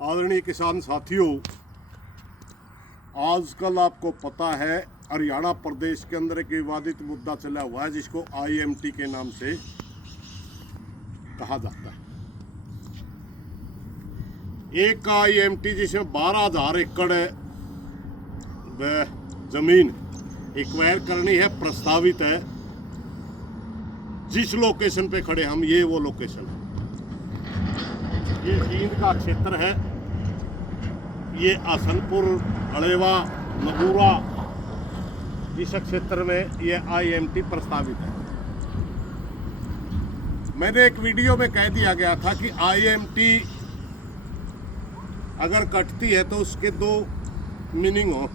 आदरणीय किसान साथियों, आजकल आपको पता है हरियाणा प्रदेश के अंदर एक विवादित मुद्दा चला हुआ है जिसको आईएमटी के नाम से कहा जाता है। एक आईएमटी जिसमें 12,000 एकड़ जमीन एक्वायर करनी है, प्रस्तावित है। जिस लोकेशन पे खड़े हम, ये वो लोकेशन है। ये जींद का क्षेत्र है। ये असनपुर, अड़ेवा, नगूरा, इस क्षेत्र में ये आईएमटी प्रस्तावित है। मैंने एक वीडियो में कह दिया गया था कि आईएमटी अगर कटती है तो उसके दो मीनिंग हो।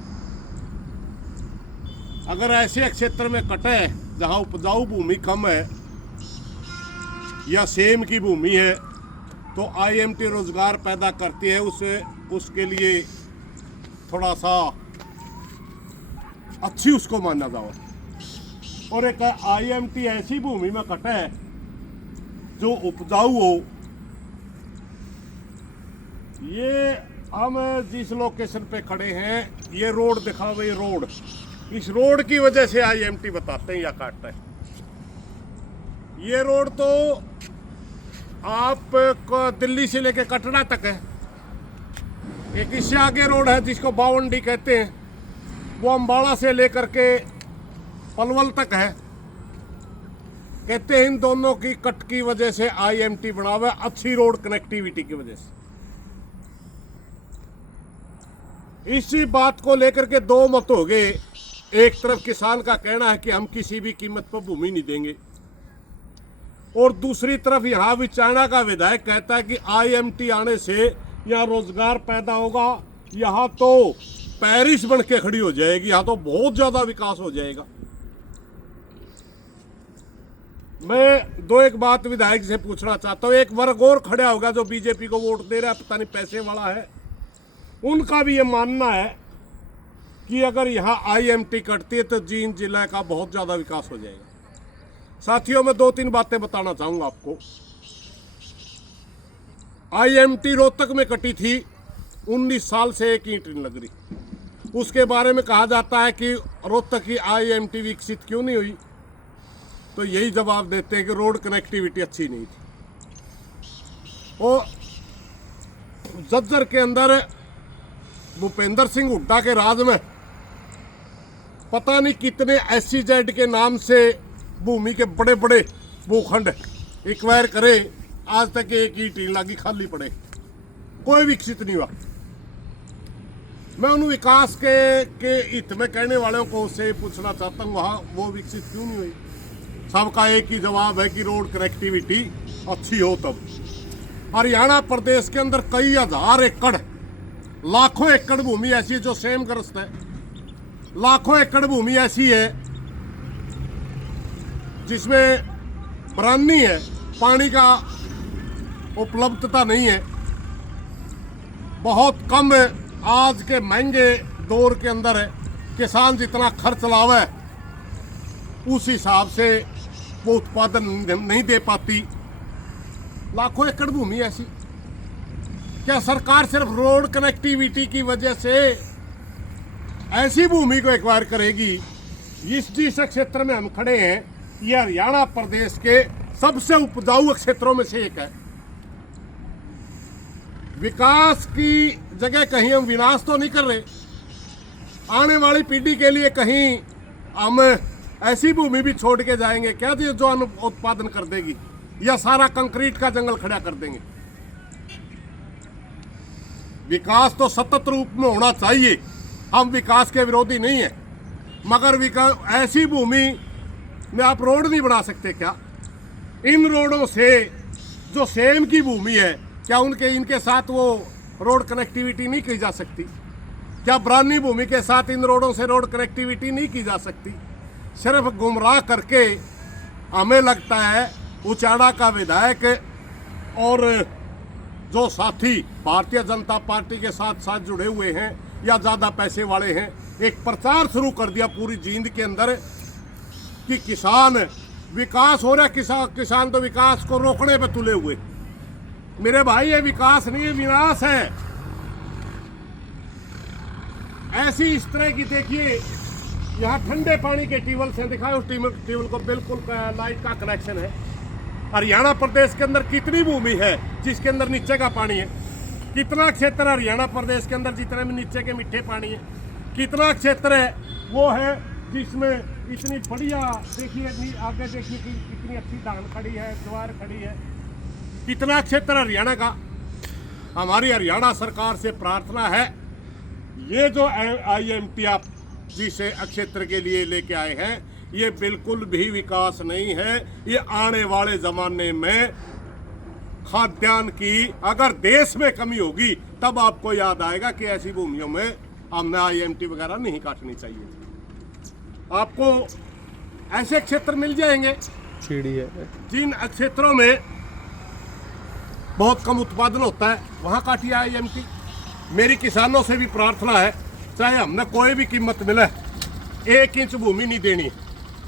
अगर ऐसे क्षेत्र में कटे जहां उपजाऊ भूमि कम है या सेम की भूमि है तो आईएमटी रोजगार पैदा करती है, उसके लिए थोड़ा सा अच्छी उसको माना जाओ। और एक आईएमटी ऐसी भूमि में कटे है जो उपजाऊ हो। ये हम जिस लोकेशन पे खड़े हैं, ये रोड दिखा हुआ, ये रोड, इस रोड की वजह से आईएमटी बताते हैं या काटता है। ये रोड तो आप दिल्ली से लेके कटरा तक है। एक इससे आगे रोड है जिसको बावंडी कहते हैं, वो अम्बाड़ा से लेकर के पलवल तक है। कहते हैं इन दोनों की कट की वजह से आईएमटी बना हुआ है, अच्छी रोड कनेक्टिविटी की वजह से। इसी बात को लेकर के दो मत हो गए। एक तरफ किसान का कहना है कि हम किसी भी कीमत पर भूमि नहीं देंगे, और दूसरी तरफ यहाँ विचारणा का विधायक कहता है कि आईएमटी आने से यहाँ रोजगार पैदा होगा, यहाँ तो पेरिस बन के खड़ी हो जाएगी, यहाँ तो बहुत ज्यादा विकास हो जाएगा। मैं दो एक बात विधायक से पूछना चाहता हूँ। एक वर्ग और खड़ा होगा जो बीजेपी को वोट दे रहा है, पता नहीं पैसे वाला है। उनका भी ये मानना है कि अगर यहाँ आईएमटी कटती है तो जींद जिला का बहुत ज्यादा विकास हो जाएगा। साथियों, मैं दो तीन बातें बताना चाहूंगा आपको। आईएमटी रोहतक में कटी थी, 19 साल से एक ईंट नहीं लग रही। उसके बारे में कहा जाता है कि रोहतक की आईएमटी विकसित क्यों नहीं हुई, तो यही जवाब देते हैं कि रोड कनेक्टिविटी अच्छी नहीं थी। और झज्जर के अंदर भूपेंद्र सिंह हुड्डा के राज में पता नहीं कितने SEZ के नाम से भूमि के बड़े बड़े भूखंड एक्वायर करे, आज तक एक ईंट नहीं लगी, खाली पड़े, कोई विकसित नहीं हुआ। मैं उन विकास के हित में कहने वालों को से पूछना चाहता हूँ, वहाँ वो विकसित क्यों नहीं हुई? सबका एक ही जवाब है कि रोड कनेक्टिविटी अच्छी हो तब। हरियाणा प्रदेश के अंदर कई हजार एकड़, लाखों एकड़ भूमि ऐसी है जो सेम ग्रस्त है। लाखों एकड़ भूमि ऐसी है जिसमें बरानी है, पानी का उपलब्धता नहीं है, बहुत कम है। आज के महंगे दौर के अंदर है, किसान जितना खर्च लावे उस हिसाब से वो उत्पादन नहीं दे पाती। लाखों एकड़ भूमि ऐसी। क्या सरकार सिर्फ रोड कनेक्टिविटी की वजह से ऐसी भूमि को एक्वायर करेगी? जिस क्षेत्र में हम खड़े हैं, यह हरियाणा प्रदेश के सबसे उपजाऊ क्षेत्रों में से एक है। विकास की जगह कहीं हम विनाश तो नहीं कर रहे। आने वाली पीढ़ी के लिए कहीं हम ऐसी भूमि भी छोड़ के जाएंगे क्या जो उत्पादन कर देगी, या सारा कंक्रीट का जंगल खड़ा कर देंगे? विकास तो सतत रूप में होना चाहिए, हम विकास के विरोधी नहीं है, मगर विकास ऐसी भूमि में आप रोड नहीं बना सकते क्या? इन रोडों से जो सेम की भूमि है, क्या इनके साथ वो रोड कनेक्टिविटी नहीं की जा सकती? क्या बरानी भूमि के साथ इन रोडों से रोड कनेक्टिविटी नहीं की जा सकती? सिर्फ गुमराह करके हमें लगता है उचाड़ा का विधायक और जो साथी भारतीय जनता पार्टी के साथ जुड़े हुए हैं या ज़्यादा पैसे वाले हैं, एक प्रचार शुरू कर दिया पूरी जींद के अंदर कि किसान विकास हो रहा है, किसान तो विकास को रोकने पे तुले हुए। मेरे भाई ये विकास नहीं है, विनाश है। ऐसी इस तरह की देखिए, यहाँ ठंडे पानी के ट्यूबवेल से दिखाए, उस ट्यूबवेल को बिल्कुल लाइट का कनेक्शन है। हरियाणा प्रदेश के अंदर कितनी भूमि है जिसके अंदर नीचे का पानी है? कितना क्षेत्र हरियाणा प्रदेश के अंदर जितने में नीचे के मीठे पानी है? कितना क्षेत्र है वो है जिसमें इतनी बढ़िया, देखिए आगे देखिए कि कितनी अच्छी धान खड़ी है, ज्वार खड़ी है। कितना क्षेत्र हरियाणा का। हमारी हरियाणा सरकार से प्रार्थना है, ये जो IMT आप जिस क्षेत्र के लिए लेके आए हैं, ये बिल्कुल भी विकास नहीं है। ये आने वाले ज़माने में खाद्यान्न की अगर देश में कमी होगी तब आपको याद आएगा कि ऐसी भूमियों में हमने IMT वगैरह नहीं काटनी चाहिए। आपको ऐसे क्षेत्र मिल जाएंगे जिन क्षेत्रों में बहुत कम उत्पादन होता है, वहाँ काटिए IMT। मेरी किसानों से भी प्रार्थना है, चाहे हमने कोई भी कीमत मिले 1 इंच भूमि नहीं देनी,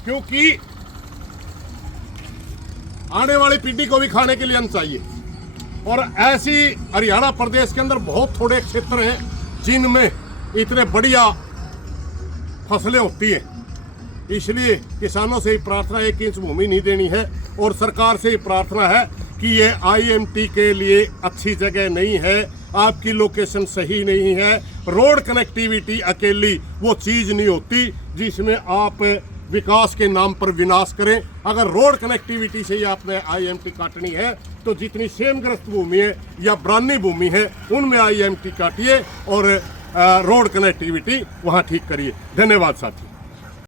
क्योंकि आने वाली पीढ़ी को भी खाने के लिए अन्न चाहिए। और ऐसी हरियाणा प्रदेश के अंदर बहुत थोड़े क्षेत्र हैं जिनमें इतने बढ़िया फसलें होती हैं। इसलिए किसानों से ही प्रार्थना 1 इंच भूमि नहीं देनी है, और सरकार से ही प्रार्थना है कि ये IMT के लिए अच्छी जगह नहीं है, आपकी लोकेशन सही नहीं है। रोड कनेक्टिविटी अकेली वो चीज़ नहीं होती जिसमें आप विकास के नाम पर विनाश करें। अगर रोड कनेक्टिविटी से ही आपने IMT काटनी है तो जितनी सेमग्रस्त भूमि है या ब्राह्मणी भूमि है उनमें IMT काटिए और रोड कनेक्टिविटी वहाँ ठीक करिए। धन्यवाद साथी।